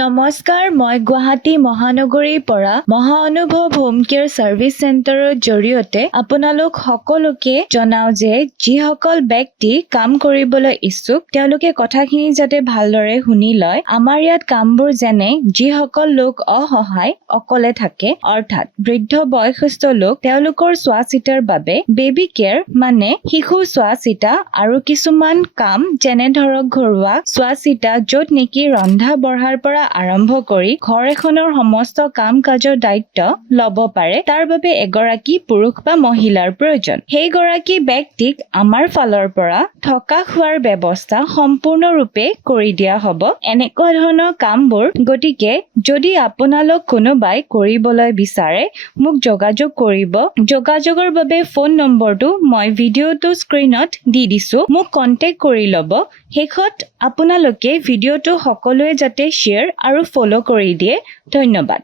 নমস্কাৰ, মই গুৱাহাটী মহানগৰীৰ পৰা মহানুভৱ হোম কেয়াৰ সাৰ্ভিস চেণ্টাৰৰ জৰিয়তে আপোনালোক সকলোকে জনাও যে যিসকল ব্যক্তি কাম কৰিবলৈ ইচ্ছুক তেওঁলোকে কথাখিনি যাতে ভালদৰে শুনি লয়। আমাৰ ইয়াত কামবোৰ যেনে যিসকল লোক অসহায় অকলে থাকে অৰ্থাৎ বৃদ্ধ বয়সস্থ লোক তেওঁলোকৰ চোৱা চিতাৰ বাবে বেবী কেয়াৰ মানে শিশু চোৱা চিতা আৰু কিছুমান কাম যেনে ধৰক ঘৰুৱা চোৱা চিতা য'ত নেকি ৰন্ধা বঢ়াৰ পৰা আৰম্ভ কৰি ঘৰ এখনৰ সমস্ত কাম কাজৰ দায়িত্ব ল'ব পাৰে। তাৰ বাবে এগৰাকী পুৰুষ বা মহিলাৰ প্ৰয়োজন। সেই গৰাকী ব্যক্তিক আমাৰ ফালৰ পৰা থকা খোৱাৰ ব্যৱস্থা সম্পূৰ্ণৰূপে কৰি দিয়া হ'ব। এনেকুৱা ধৰণৰ কামবোৰ গতিকে যদি আপোনালোক কোনোবাই কৰিবলৈ বিচাৰে মোক যোগাযোগ কৰিব। যোগাযোগৰ বাবে ফোন নম্বৰটো মই ভিডিঅ'টো স্ক্ৰীনত দি দিছো। মোক কন্টেক্ট কৰি ল'ব। শেষত আপোনালোকে ভিডিঅ'টো সকলোৱে যাতে শ্বেয়াৰ আৰু ফলো কৰি দিয়ে। ধন্যবাদ।